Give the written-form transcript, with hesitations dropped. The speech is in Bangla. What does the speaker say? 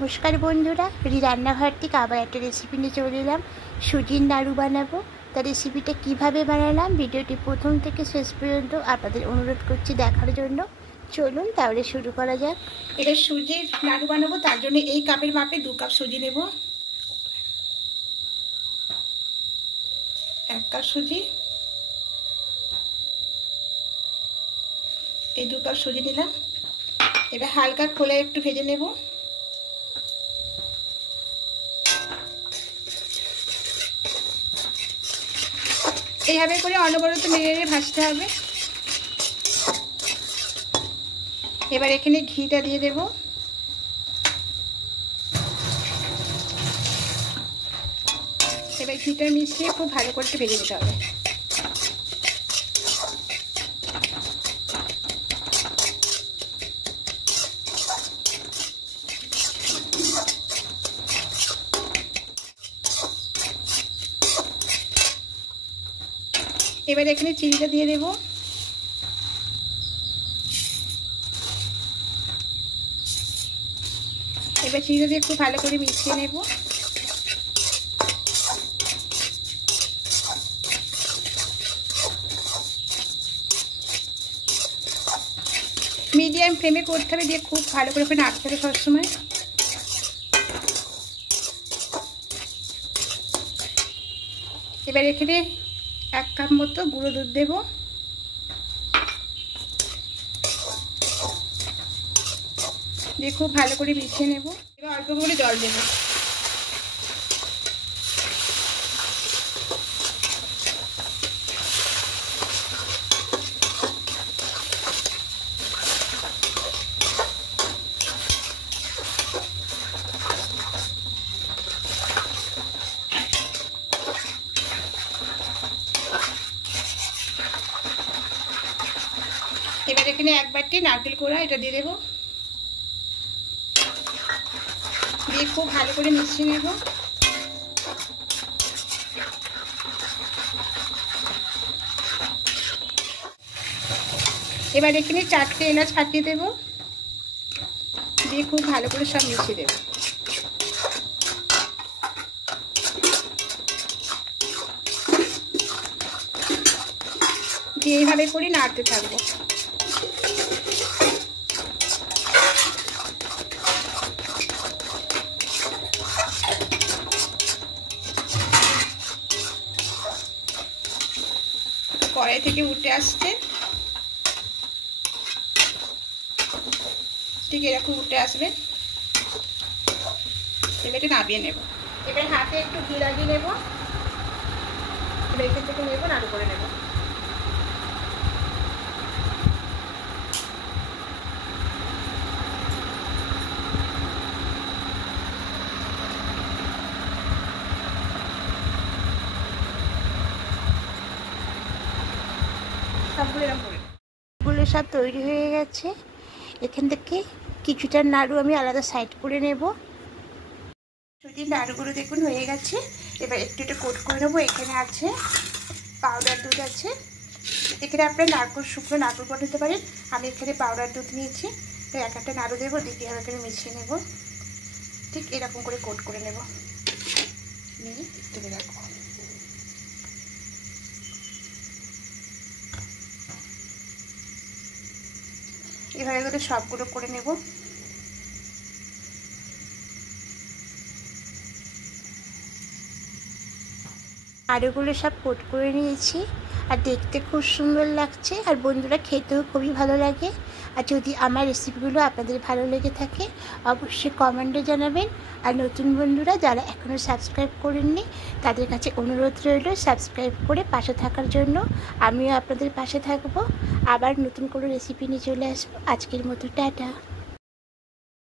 নমস্কার বন্ধুরা, রান্নাঘর থেকে আবার একটা রেসিপি নিয়ে চলে এলাম। সুজির নাড়ু বানাবো। তার রেসিপিটা কিভাবে বানালাম ভিডিওটি প্রথম থেকে শেষ পর্যন্ত আপনাদের অনুরোধ করছি দেখার জন্য। চলুন তাহলে শুরু করা যাক। এটা সুজির নাড়ু বানাবো, তার জন্য এই কাপের মাপে 2 কাপ সুজি নেব। 1 কাপ সুজি, এই 2 কাপ সুজি নিলাম। এবার হালকা খোলায় একটু ভেজে নেব। এইভাবে করে অনবরত নেড়ে ভাজতে হবে। এবার এখানে ঘিটা দিয়ে দেব। এবার ঘিটা মিশিয়ে খুব ভালো করে ভেজে দিতে হবে। এবার এখানে চিনিটা দিয়ে দেব। এবার চিনিটা দিয়ে খুব ভালো করে মিশিয়ে নেব। মিডিয়াম ফ্লেমে করতে হবে, দিয়ে খুব ভালো করে নাড়তে হবে সবসময়। এবার এখানে 1 কাপ মতো গুঁড়ো দুধ দেব। দিয়ে খুব ভালো করে মিশিয়ে নেব। এবার অল্প করে জল দেব। এবার এখানে 1 বাটি নারকেল কোড়া এটা দিয়ে দেবো। দিয়ে খুব ভালো করে মিশিয়ে নেব। এবার এখানে 4টে এলাচ ফাটিয়ে দেব। দিয়ে খুব ভালো করে সব মিশিয়ে দেব। দিয়ে এইভাবে করে নাড়তে থাকবো। কড়াই থেকে উঠে আসছে, ঠিক এরকম উঠে আসবে। এবার এটা নামিয়ে নেব। এবার হাতে একটু ঘি লাগিয়ে নেব। এবার এখান থেকে নেব, নাড়ু করে নেব। সবগুলো সব তৈরি হয়ে গেছে। এখান থেকে কিছুটা নাড়ু আমি আলাদা সাইড করে নেব। সুজির নাড়ুগুলো দেখুন হয়ে গেছে। এবার একটু একটু কোট করে নেবো। এখানে আছে পাউডার দুধ আছে। এখানে আপনারা শুকনো নারকেল কোট নিতে পারেন। আমি এখানে পাউডার দুধ নিয়েছি। তো 1 একটা নাড়ু দেবো, দ্বিতীয় এখানে মিশিয়ে নেব। ঠিক এরকম করে কোট করে নেব, নিয়ে তুলে রাখবো। এভাবে করে সবগুলো করে নেব। নাড়ুগুলো সব কোট করে নিয়েছি, আর দেখতে খুব সুন্দর লাগছে, আর বন্ধুরা খেতেও খুবই ভালো লাগে। আর যদি আমার রেসিপিগুলো আপনাদের ভালো লেগে থাকে অবশ্যই কমেন্টে জানাবেন। আর নতুন বন্ধুরা যারা এখনও সাবস্ক্রাইব করেননি তাদের কাছে অনুরোধ রইল সাবস্ক্রাইব করে পাশে থাকার জন্য। আমিও আপনাদের পাশে থাকবো। আবার নতুন কোনো রেসিপি নিয়ে চলে আসবো। আজকের মতো টাটা।